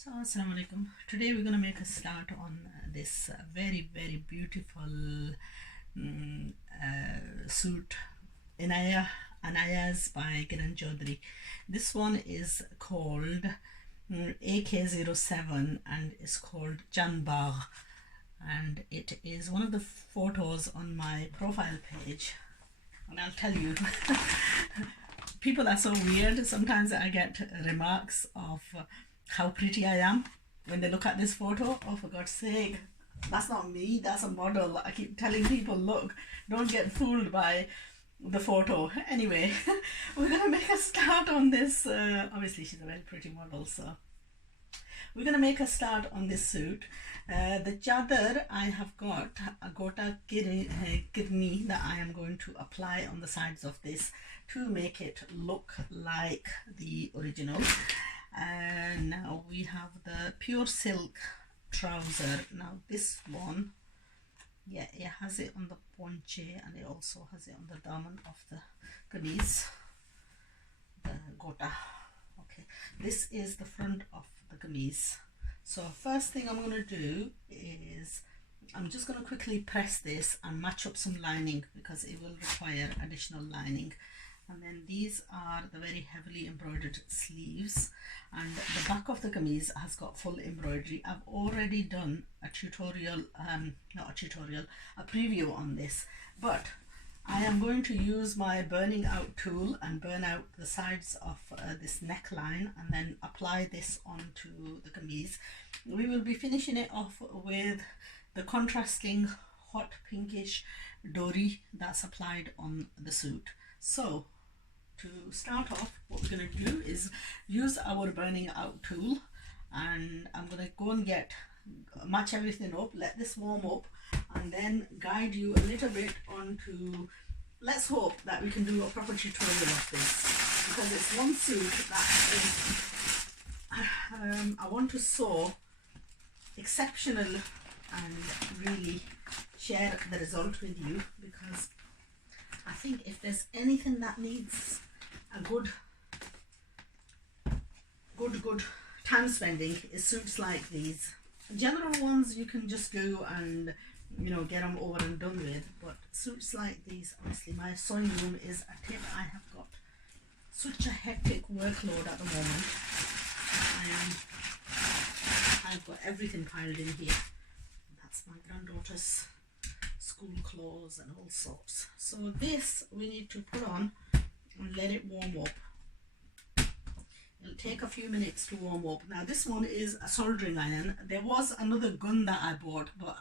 So, Assalamu alaikum. Today we're going to make a start on this very beautiful suit, Anayas by Kirran Choudry. This one is called AK07 and is called Chandbagh, and it is one of the photos on my profile page. And I'll tell you, people are so weird. Sometimes I get remarks of how pretty I am when they look at this photo. Oh, for God's sake, that's not me, that's a model. I keep telling people, look, don't get fooled by the photo. Anyway, we're gonna make a start on this. Obviously she's a very pretty model, so we're gonna make a start on this suit. The chadar, I have got a gota kirni that I am going to apply on the sides of this to make it look like the original. And now we have the pure silk trouser. Now this one, yeah, it has it on the ponche and it also has it on the daman of the kameez, the gota. Okay, this is the front of the kameez. So first thing I'm going to do is I'm just going to quickly press this and match up some lining because it will require additional lining. And then these are the very heavily embroidered sleeves, and the back of the kameez has got full embroidery. I've already done a tutorial, a preview on this, but I am going to use my burning out tool and burn out the sides of this neckline and then apply this onto the kameez. We will be finishing it off with the contrasting hot pinkish dori that's applied on the suit. So to start off, what we're going to do is use our burning out tool, and I'm going to go and match everything up, let this warm up, and then guide you a little bit onto, let's hope that we can do a proper tutorial of this, because it's one suit that I want to sew exceptional and really share the result with you, because I think if there's anything that needs a good time spending, is suits like these. General ones you can just do and get them over and done with, but suits like these, honestly, my sewing room is a tip. I have got such a hectic workload at the moment. I've got everything piled in here. That's my granddaughter's school clothes and all sorts. So this we need to put on and let it warm up. It'll take a few minutes to warm up. Now this one is a soldering iron. There was another gun that I bought, but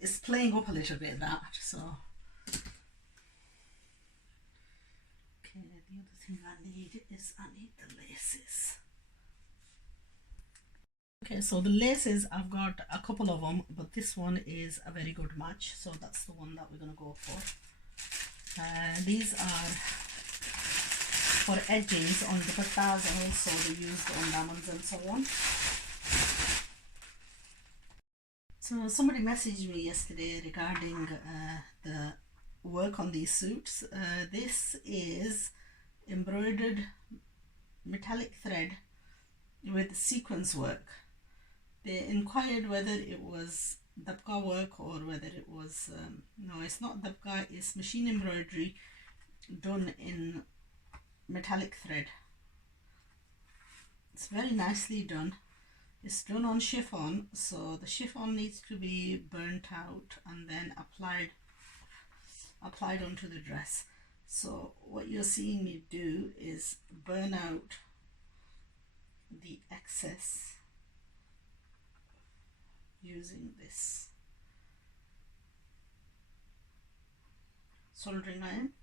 it's playing up a little bit, that. So okay, the other thing I need the laces. Okay, so the laces, I've got a couple of them, but this one is a very good match, so that's the one that we're going to go for. These are for edgings on dupattas, and also they're used on damans and so on. So somebody messaged me yesterday regarding the work on these suits. This is embroidered metallic thread with sequence work. They inquired whether it was dabka work or whether it was no, it's not dabka, it's machine embroidery done in metallic thread. It's very nicely done. It's done on chiffon, so the chiffon needs to be burnt out and then applied onto the dress. So what you're seeing me do is burn out the excess using this soldering iron.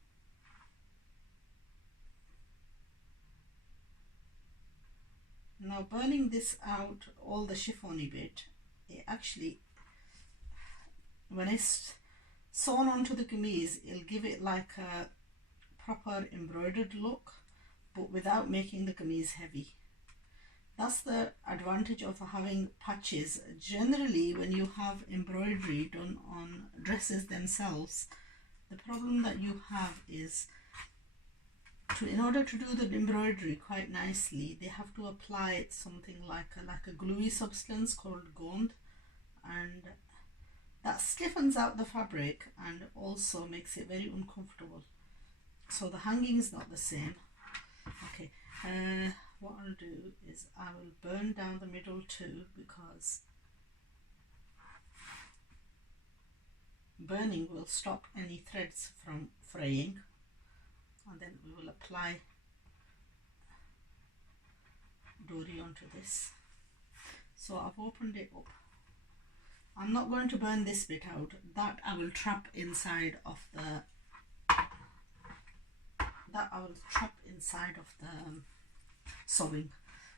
Now burning this out, all the chiffony bit, it actually, when it's sewn onto the kameez, it'll give it like a proper embroidered look, but without making the kameez heavy. That's the advantage of having patches. Generally, when you have embroidery done on dresses themselves, the problem that you have is in order to do the embroidery quite nicely, they have to apply something like a gluey substance called gond, and that stiffens out the fabric and also makes it very uncomfortable. So the hanging is not the same. Okay, what I'll do is I will burn down the middle too, because burning will stop any threads from fraying, and then we will apply dory onto this. So I've opened it up. I'm not going to burn this bit out, that I will trap inside of the sewing.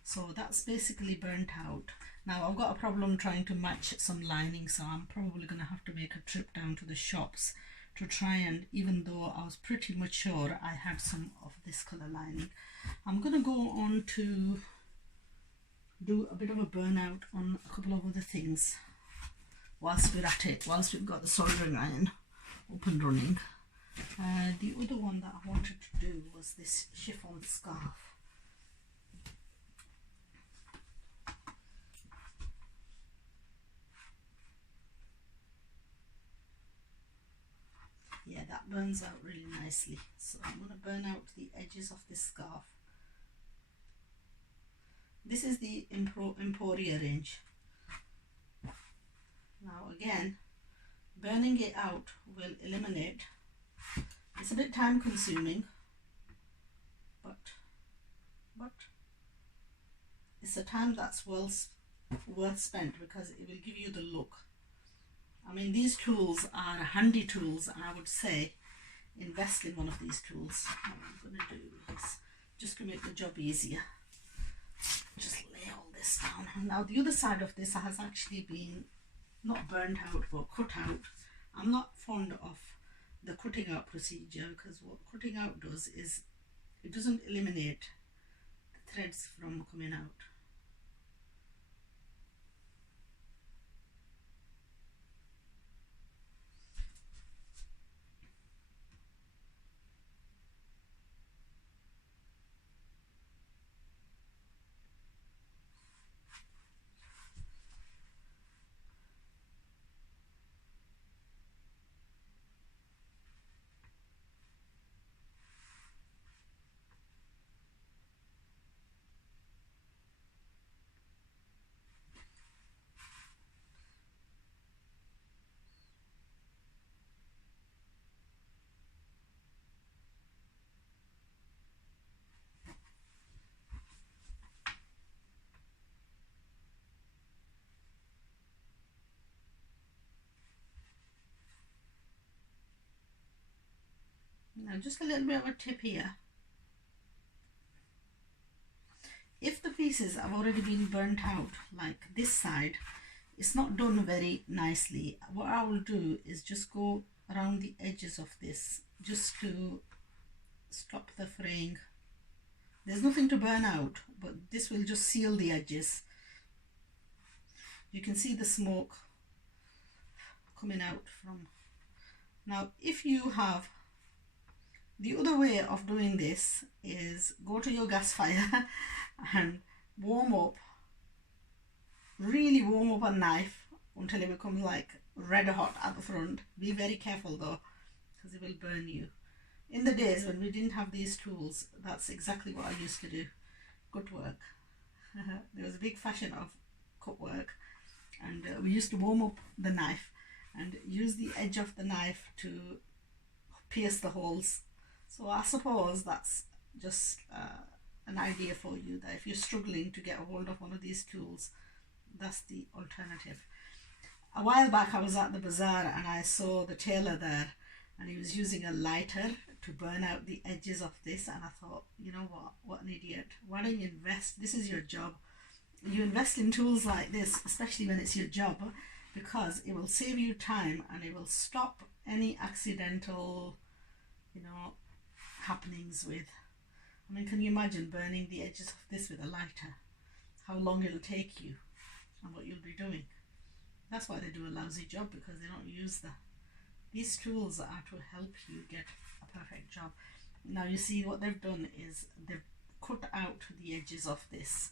So that's basically burnt out. Now I've got a problem trying to match some lining, so I'm probably going to have to make a trip down to the shops to try, and even though I was pretty much sure I had some of this colour lining, I'm going to go on to do a bit of a burnout on a couple of other things whilst we're at it, whilst we've got the soldering iron up and running. The other one that I wanted to do was this chiffon scarf. Yeah, that burns out really nicely. So I'm going to burn out the edges of this scarf. This is the Emporia range. Now again, burning it out will eliminate, it's a bit time consuming, but it's a time that's worth spent, because it will give you the look. I mean, these tools are handy tools, and I would say invest in one of these tools. What I'm going to do is just to make the job easier, just lay all this down. Now the other side of this has actually been not burnt out but cut out. I'm not fond of the cutting out procedure, because what cutting out does is it doesn't eliminate the threads from coming out. Now just a little bit of a tip here. If the pieces have already been burnt out, like this side, it's not done very nicely. What I will do is just go around the edges of this just to stop the fraying. There's nothing to burn out, but this will just seal the edges. You can see the smoke coming out from. Now if you have, the other way of doing this is go to your gas fire and warm up, really warm up a knife until it becomes like red hot at the front. Be very careful though, because it will burn you. In the days when we didn't have these tools, that's exactly what I used to do. Cut work. There was a big fashion of cut work, and we used to warm up the knife and use the edge of the knife to pierce the holes. So I suppose that's just an idea for you, that if you're struggling to get a hold of one of these tools, that's the alternative. A while back I was at the bazaar and I saw the tailor there, and he was using a lighter to burn out the edges of this, and I thought, you know what an idiot. Why don't you invest? This is your job. You invest in tools like this, especially when it's your job, because it will save you time and it will stop any accidental, happenings with. I mean, can you imagine burning the edges of this with a lighter? How long it'll take you and what you'll be doing. That's why they do a lousy job, because they don't use these tools are to help you get a perfect job. Now you see what they've done is they've cut out the edges of this.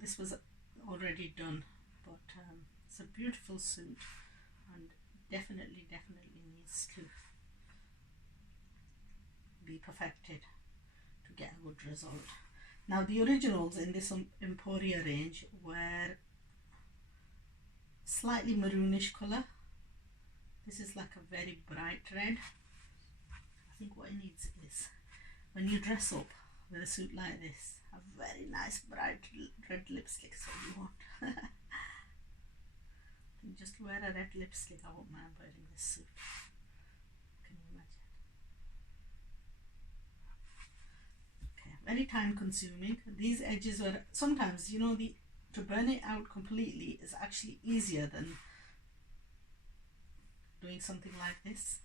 This was already done, but it's a beautiful suit and definitely needs to be perfected to get a good result. Now the originals in this Emporia range were slightly maroonish colour. This is like a very bright red. I think what it needs is, when you dress up with a suit like this, a very nice bright red lipstick is what you want. Just wear a red lipstick. I won't mind wearing this suit. Can you imagine? Okay, very time consuming. These edges were sometimes, you know, to burn it out completely is actually easier than doing something like this.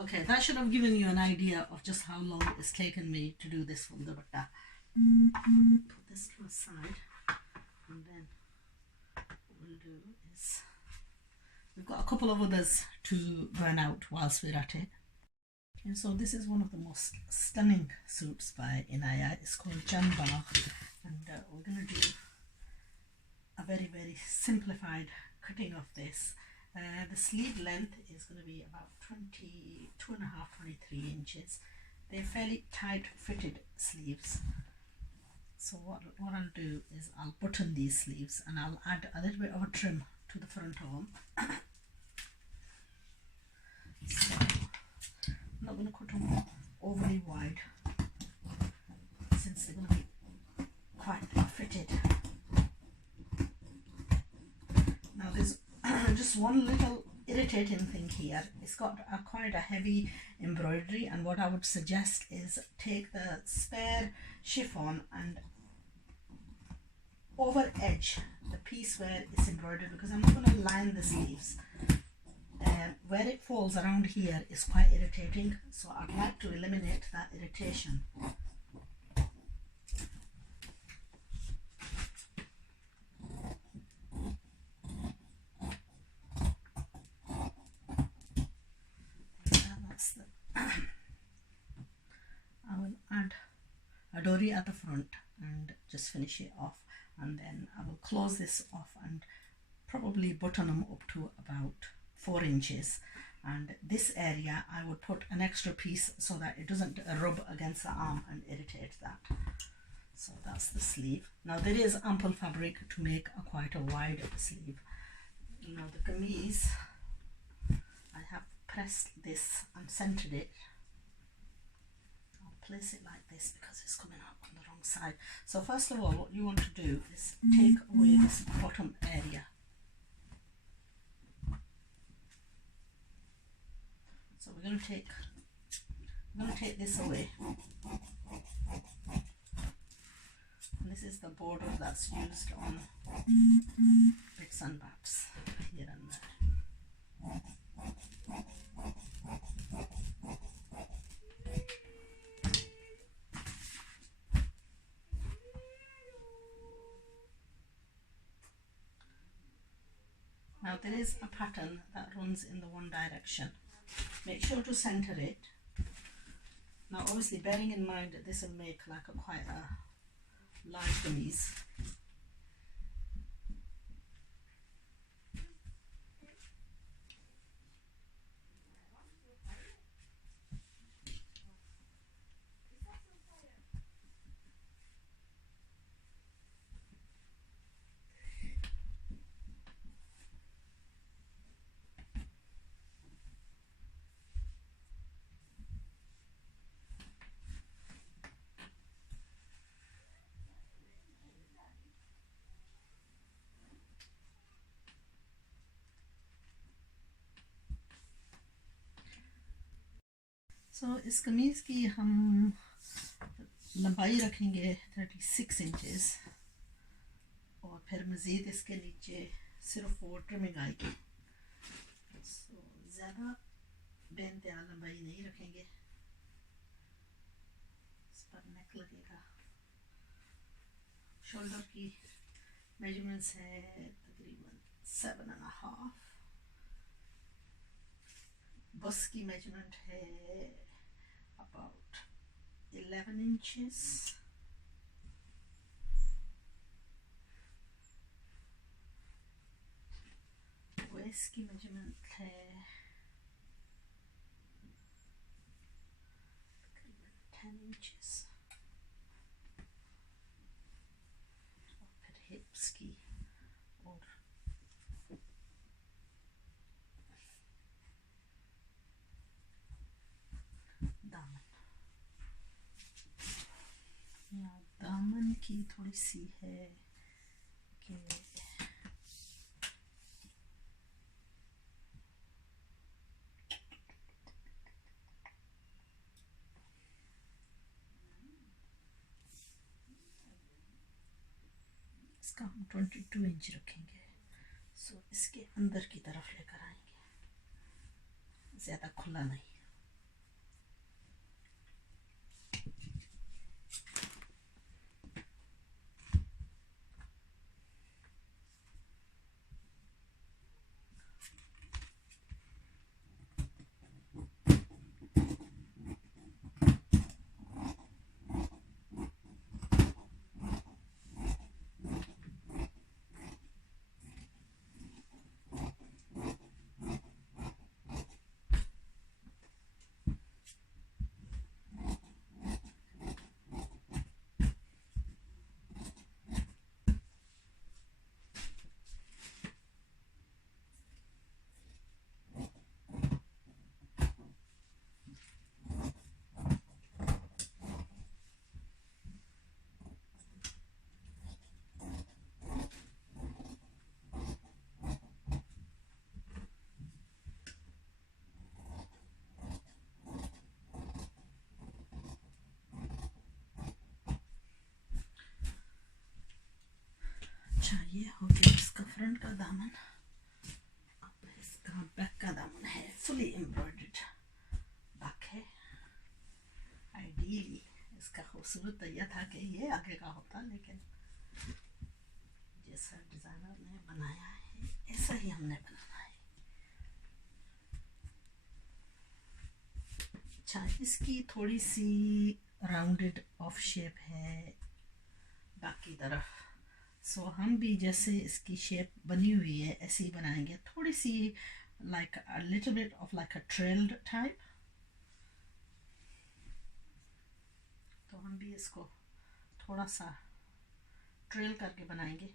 Okay, that should have given you an idea of just how long it's taken me to do this from the dupatta. Put this to a side, and then what we'll do is, we've got a couple of others to burn out whilst we're at it. Okay, so this is one of the most stunning suits by Inaya. It's called Chandbagh, and we're going to do a very simplified cutting of this. The sleeve length is going to be about 23 inches. They're fairly tight fitted sleeves. So what I'll do is I'll button these sleeves and I'll add a little bit of a trim to the front arm. So I'm not going to cut them overly wide since they're going to be quite fitted. Now there's just one little irritating thing here. It's got quite a heavy embroidery, and what I would suggest is take the spare chiffon and over edge the piece where it's embroidered, because I'm not going to line the sleeves. Where it falls around here is quite irritating, so I'd like to eliminate that irritation. I will add a dory at the front and just finish it off, and then I will close this off and probably button them up to about 4 inches, and this area I would put an extra piece so that it doesn't rub against the arm and irritate that. So that's the sleeve. Now there is ample fabric to make quite a wide sleeve. Now the kameez, I have pressed this and centered it. I'll place it like this because it's coming out on the wrong side. So first of all, what you want to do is take away this bottom area. So we're I'm gonna take this away. And this is the border that's used on bits and bobs here and there. Now there is a pattern that runs in the one direction. Make sure to center it. Now obviously bearing in mind that this will make like quite a large kameez. सो इस कमीज़ की हम लंबाई रखेंगे 36 inches और फिर मज़ीद इसके नीचे सिर्फ वो ट्रिमिंग आएगी। सो ज़्यादा बेइंतहा लंबाई नहीं रखेंगे। इस पर नेक लगेगा। शोल्डर की मेजरमेंट्स है तकरीबन 7.5। बस की मेजरमेंट है about 11 inches. Waist की मेजरमेंट है तकरीबन 10 inches. और फिर हिप्स की और दामन की थोड़ी सी है कि इसका हम 22 इंच रखेंगे। सो इसके अंदर की तरफ लेकर आएंगे, ज़्यादा खुला नहीं। अच्छा, ये हो गया इसका फ्रंट का दामन। अब इसका बैक का दामन है फुली एम्ब्रॉयडर्ड बैक है। आइडियली इसका खूबसूरत तो यह था कि ये आगे का होता, लेकिन जैसा डिज़ाइनर ने बनाया है ऐसा ही हमने बनाना है। अच्छा, इसकी थोड़ी सी राउंडेड ऑफ शेप है बैक की तरफ। सो हम भी जैसे इसकी शेप बनी हुई है ऐसे ही बनाएंगे, थोड़ी सी like a little bit of like a trailed type. तो हम भी इसको थोड़ा सा ट्रेल करके बनाएंगे।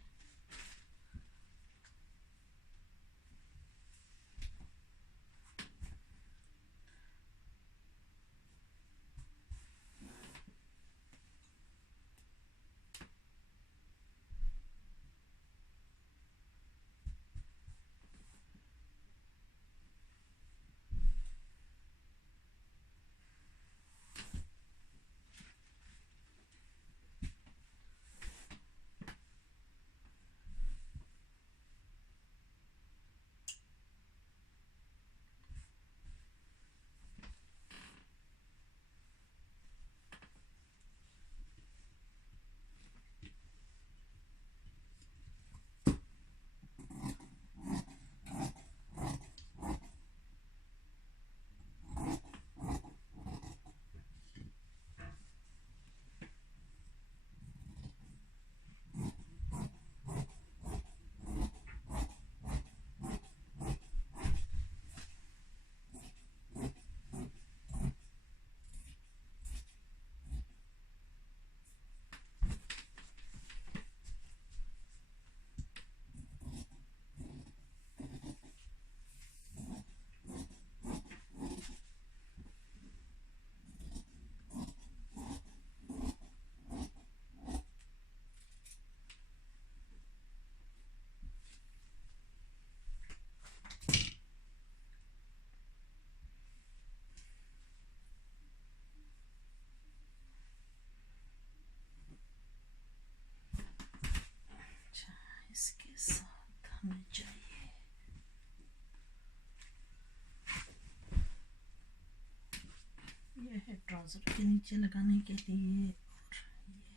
ट्राउज़र के नीचे लगाने के लिए और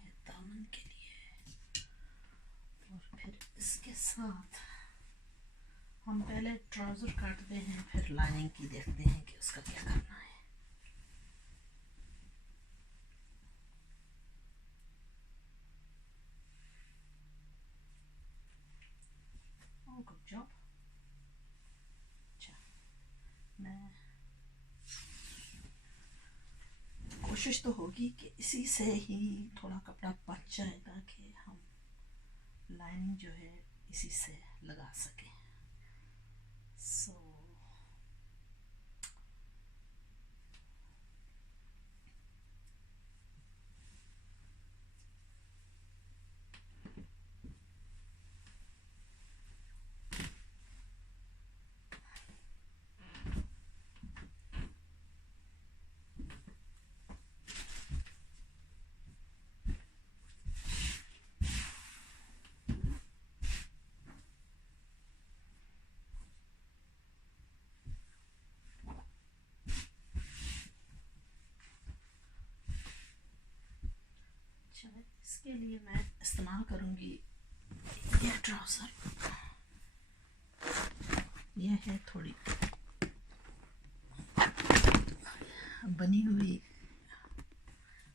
ये दामन के लिए। और फिर इसके साथ हम पहले ट्राउज़र काटते हैं, फिर लाइनिंग की देखते हैं कि उसका क्या करना है। Good job. अच्छा, मैं कोशिश तो होगी कि इसी से ही थोड़ा कपड़ा बच जाए ताकि हम लाइनिंग जो है इसी से लगा सकें। सो इसके लिए मैं इस्तेमाल करूँगी ये ट्राउज़र। ये है थोड़ी बनी हुई,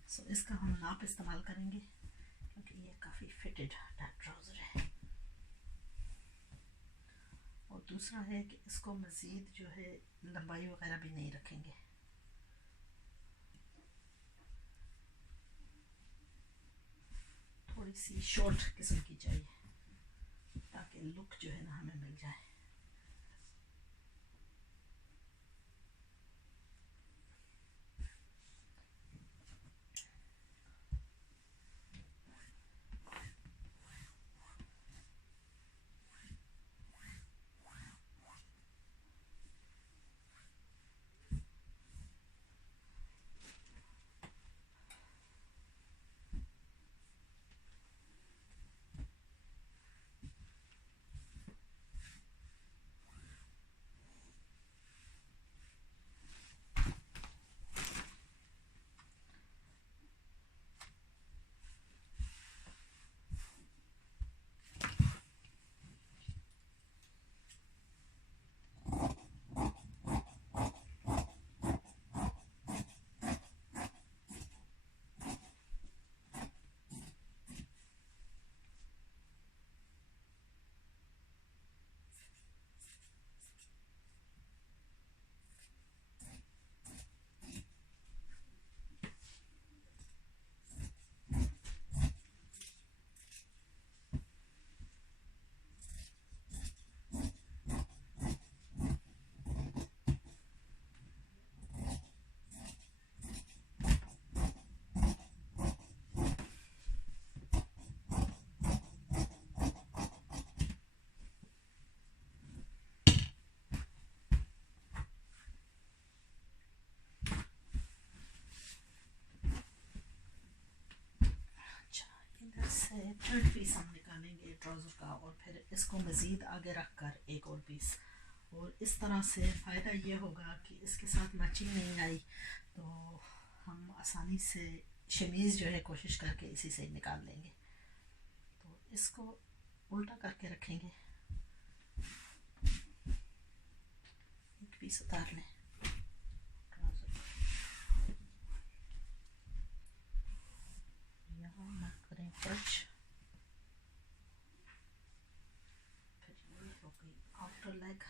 सो इसका हम नाप इस्तेमाल करेंगे क्योंकि ये काफ़ी फिटेड टाइप ट्राउज़र है। और दूसरा है कि इसको मज़ीद जो है लंबाई वगैरह भी नहीं रखेंगे। थोड़ी सी शॉर्ट किस्म की चाहिए ताकि लुक जो है ना हमें मिल जाए। से थर्ड पीस हम निकालेंगे ट्राउज़र का और फिर इसको मज़ीद आगे रख कर एक और पीस। और इस तरह से फ़ायदा ये होगा कि इसके साथ मैचिंग नहीं आई तो हम आसानी से शमीज़ जो है कोशिश करके इसी से निकाल लेंगे। तो इसको उल्टा करके रखेंगे, एक पीस उतार लें ट्राउज़र, यहाँ मार्क करें टच, फिर ये हो गई outer leg,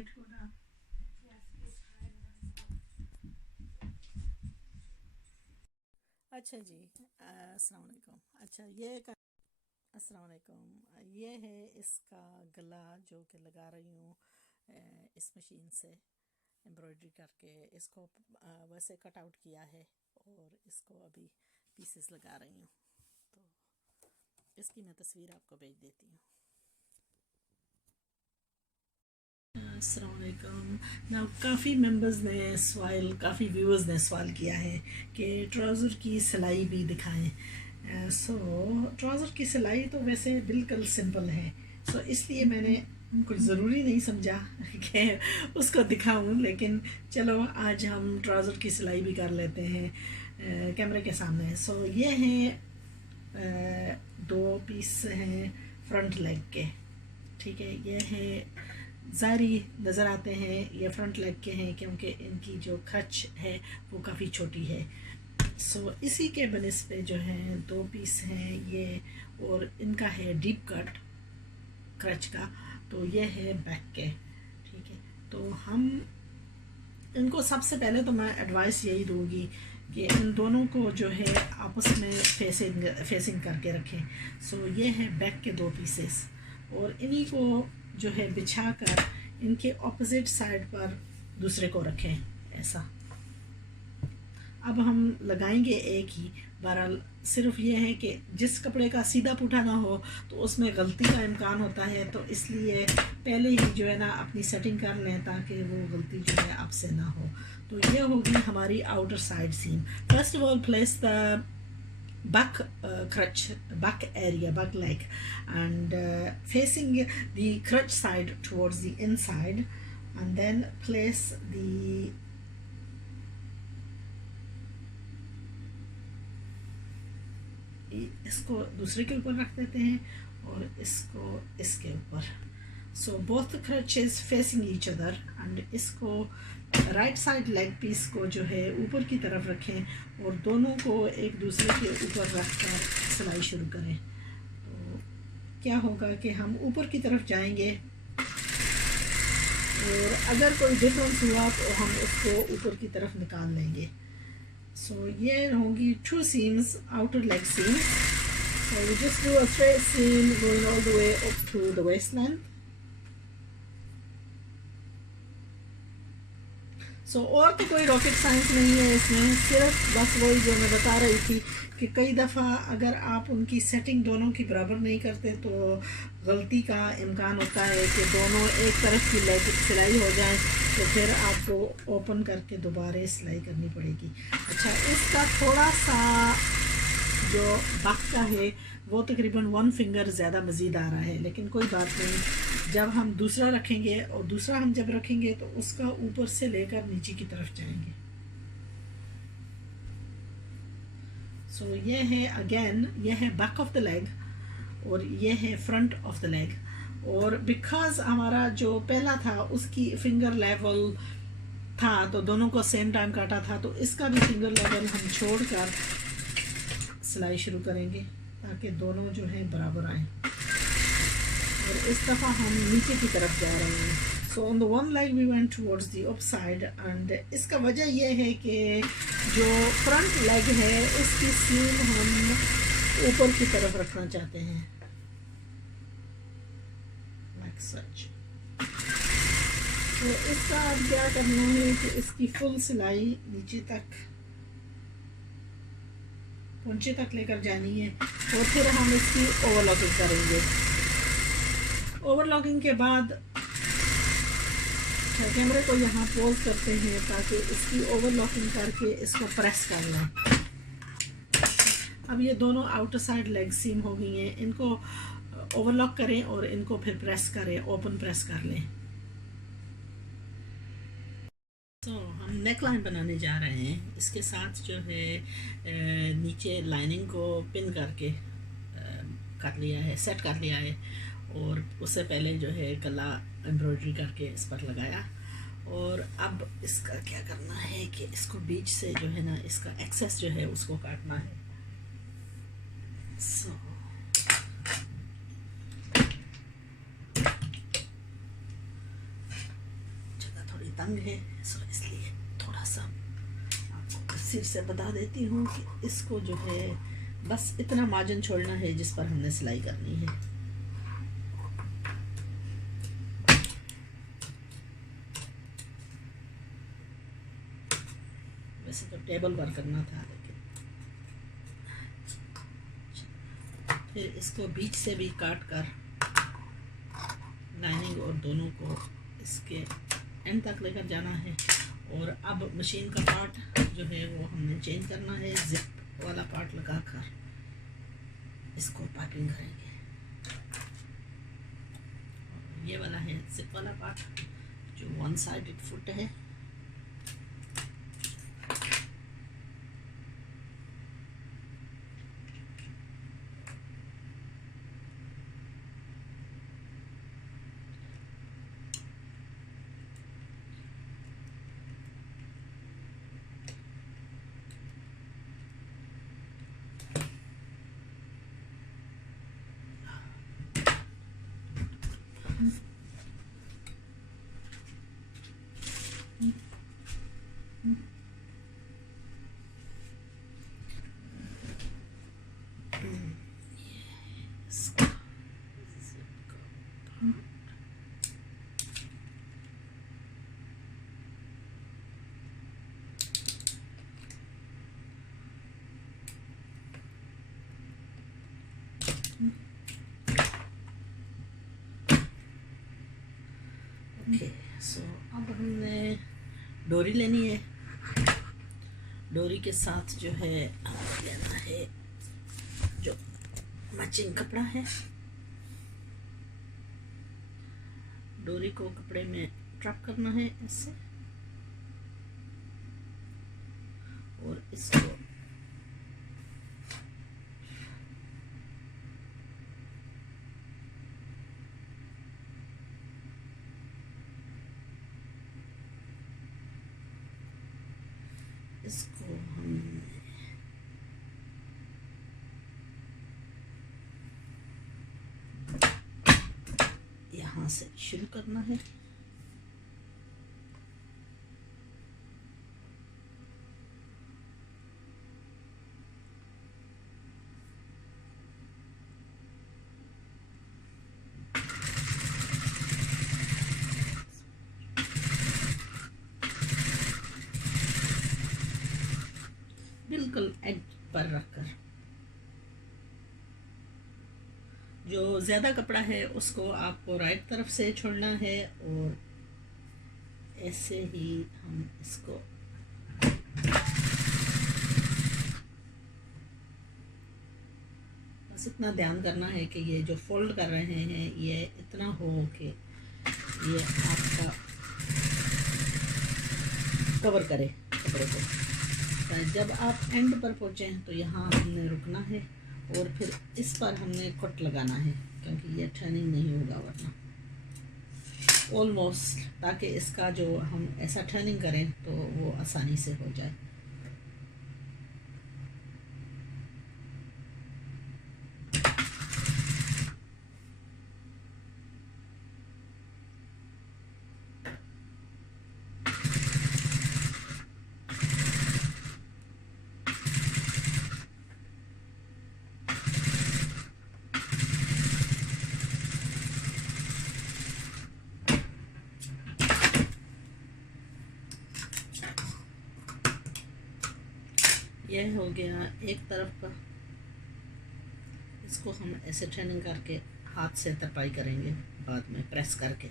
light go down? अच्छा जी, अस्सलाम वालेकुम। अच्छा अस्सलाम वालेकुम। ये है इसका गला जो कि लगा रही हूँ इस मशीन से एम्ब्रॉयडरी करके। इसको वैसे कट आउट किया है और इसको अभी पीसेस लगा रही हूँ, तो इसकी मैं तस्वीर आपको भेज देती हूँ। अस्सलाम वालेकुम। ना काफ़ी मेंबर्स ने काफ़ी व्यूअर्स ने सवाल किया है कि ट्राउज़र की सिलाई भी दिखाएं। ट्राउज़र की सिलाई तो वैसे बिल्कुल सिंपल है, इसलिए मैंने कुछ ज़रूरी नहीं समझा कि उसको दिखाऊं, लेकिन चलो आज हम ट्राउज़र की सिलाई भी कर लेते हैं कैमरे के सामने। ये हैं 2 पीस हैं फ्रंट लेग के, ठीक है। ये है ज़ारी नज़र आते हैं, ये फ्रंट लेग के हैं क्योंकि इनकी जो खच है वो काफ़ी छोटी है। इसी के बनिस पे जो है 2 पीस हैं ये, और इनका है डीप कट क्रच का, तो ये है बैक के, ठीक है। तो हम इनको सबसे पहले तो मैं एडवाइस यही दूंगी कि इन दोनों को जो है आपस में फेसिंग करके रखें। ये है बैक के 2 पीसेस, और इन्हीं को जो है बिछा कर इनके ऑपोजिट साइड पर दूसरे को रखें ऐसा। अब हम लगाएंगे एक ही। बहरहाल सिर्फ ये है कि जिस कपड़े का सीधा पुठा ना हो तो उसमें गलती का इम्कान होता है, तो इसलिए पहले ही जो है ना अपनी सेटिंग कर लें ताकि वो गलती जो है आपसे ना हो। तो ये होगी हमारी outer side seam. First of all place the back crutch, back area, back leg, and facing the crutch side towards the inside, and then place the इसको दूसरे के ऊपर रख देते हैं और इसको इसके ऊपर। Both crutches facing each other, and इसको राइट साइड लेग पीस को जो है ऊपर की तरफ रखें और दोनों को एक दूसरे के ऊपर रख कर सिलाई शुरू करें। तो क्या होगा कि हम ऊपर की तरफ जाएंगे और अगर कोई डिफरेंस हुआ तो हम उसको ऊपर की तरफ निकाल लेंगे। ये होंगी 2 seams, outer leg seams. We just do a straight seam going all the way up to the waistline. और तो कोई रॉकेट साइंस नहीं है इसमें, सिर्फ बस वही जो मैं बता रही थी कि कई दफ़ा अगर आप उनकी सेटिंग दोनों की बराबर नहीं करते तो गलती का इम्कान होता है कि दोनों एक तरफ की लेग सिलाई हो जाए, तो फिर आपको ओपन करके दोबारा सिलाई करनी पड़ेगी। अच्छा, इसका थोड़ा सा जो बैक का है वो तकरीबन 1 फिंगर ज़्यादा मज़ीद आ रहा है, लेकिन कोई बात नहीं। जब हम दूसरा रखेंगे और दूसरा हम जब रखेंगे तो उसका ऊपर से लेकर नीचे की तरफ जाएंगे। ये है अगेन, ये है बैक ऑफ द लेग और ये है फ्रंट ऑफ द लेग। और बिकॉज हमारा जो पहला था उसकी फिंगर लेवल था तो दोनों को सेम टाइम काटा था, तो इसका भी फिंगर लेवल हम छोड़कर सिलाई शुरू करेंगे ताकि दोनों जो है बराबर आए। और इस दफ़ा हम नीचे की तरफ जा रहे हैं। On the one leg we went towards the up side, and इसका वजह यह है कि जो फ्रंट लेग है इसकी सीम हम ऊपर की तरफ रखना चाहते हैं, लाइक सच। तो इसका अब क्या करना है कि इसकी फुल सिलाई नीचे तक पोंचे तक लेकर जानी है और फिर हम इसकी ओवरलॉकिंग करेंगे। ओवरलॉकिंग के बाद कैमरे को यहाँ पोज करते हैं ताकि इसकी ओवरलॉकिंग करके इसको प्रेस कर लें। अब ये दोनों आउटर साइड लेग सीम हो गई हैं, इनको ओवरलॉक करें और इनको फिर प्रेस करें, ओपन प्रेस कर लें। हम नेक लाइन बनाने जा रहे हैं। इसके साथ जो है नीचे लाइनिंग को पिन करके कर लिया है, सेट कर लिया है, और उससे पहले जो है गला एम्ब्रॉयडरी करके इस पर लगाया। और अब इसका क्या करना है कि इसको बीच से जो है ना इसका एक्सेस जो है उसको काटना है। तंग है, सो इसलिए थोड़ा सा आपको फिर से बता देती हूँ कि इसको जो है बस इतना मार्जिन छोड़ना है जिस पर हमने सिलाई करनी है। वैसे तो टेबल पर करना था, लेकिन फिर इसको बीच से भी काट कर लाइनिंग और दोनों को इसके एंड तक लेकर जाना है। और अब मशीन का पार्ट जो है वो हमने चेंज करना है, जिप वाला पार्ट लगाकर इसको पाइपिंग करेंगे। ये वाला है जिप वाला पार्ट जो वन साइडेड फुट है। ओके, सो अब हमने डोरी लेनी है। डोरी के साथ जो है हमें लेना है जो मैचिंग कपड़ा है। डोरी को कपड़े में ट्रैप करना है ऐसे, और इसको हम यहाँ से शुरू करना है। बिल्कुल एज पर रखकर, जो ज़्यादा कपड़ा है उसको आपको राइट तरफ से छोड़ना है, और ऐसे ही हम इसको बस इतना ध्यान करना है कि ये जो फोल्ड कर रहे हैं ये इतना हो कि ये आपका कवर करे कपड़े को। जब आप एंड पर पहुँचें तो यहाँ हमने रुकना है, और फिर इस पर हमने कट लगाना है, क्योंकि ये टर्निंग नहीं होगा वरना ऑलमोस्ट, ताकि इसका जो हम ऐसा टर्निंग करें तो वो आसानी से हो जाए। यह हो गया एक तरफ का। इसको हम ऐसे टर्निंग करके हाथ से तरपाई करेंगे बाद में प्रेस करके।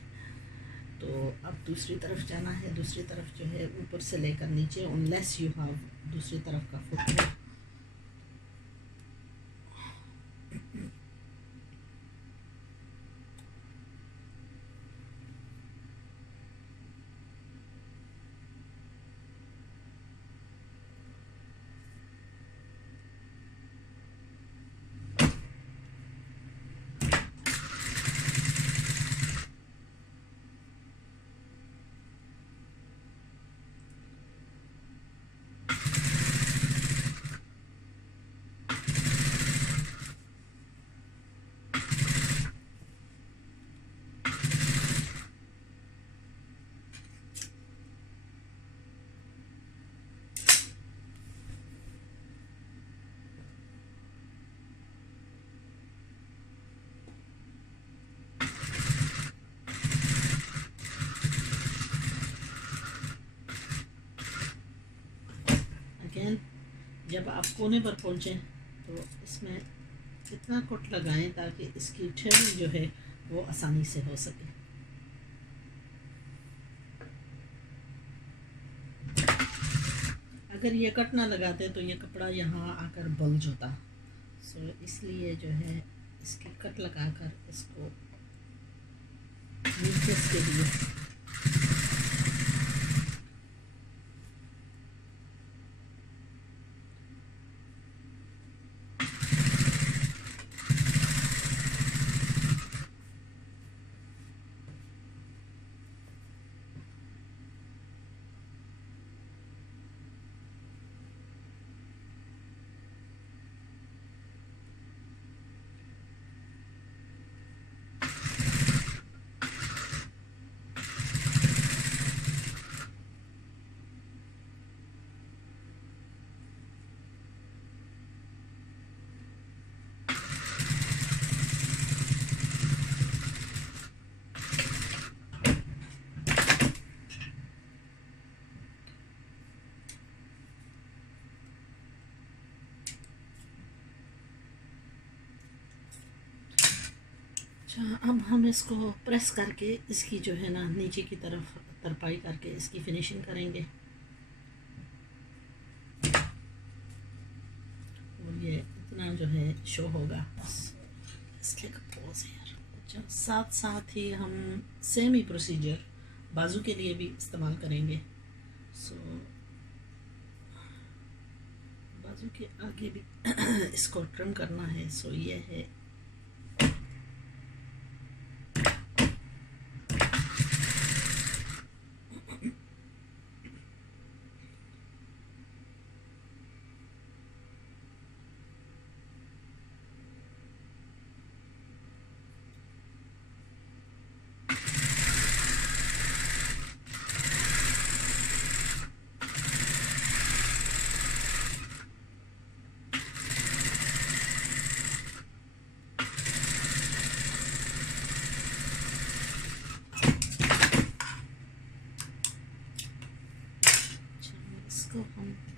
तो अब दूसरी तरफ जाना है। दूसरी तरफ जो है ऊपर से लेकर नीचे, अनलेस यू हैव दूसरी तरफ का फुट। जब आप कोने पर पहुँचें तो इसमें इतना कट लगाएं ताकि इसकी ठेली जो है वो आसानी से हो सके। अगर ये कट ना लगाते तो ये कपड़ा यहाँ आकर बल्ज होता, सो इसलिए जो है इसकी कट लगाकर इसको नीचे के लिए अब हम इसको प्रेस करके इसकी जो है ना नीचे की तरफ तरपाई करके इसकी फिनिशिंग करेंगे। और ये इतना जो है शो होगा। इसके पोज यार साथ साथ ही हम सेम ही प्रोसीजर बाजू के लिए भी इस्तेमाल करेंगे। सो बाजू के आगे भी इसको ट्रिम करना है। सो ये है इसको हम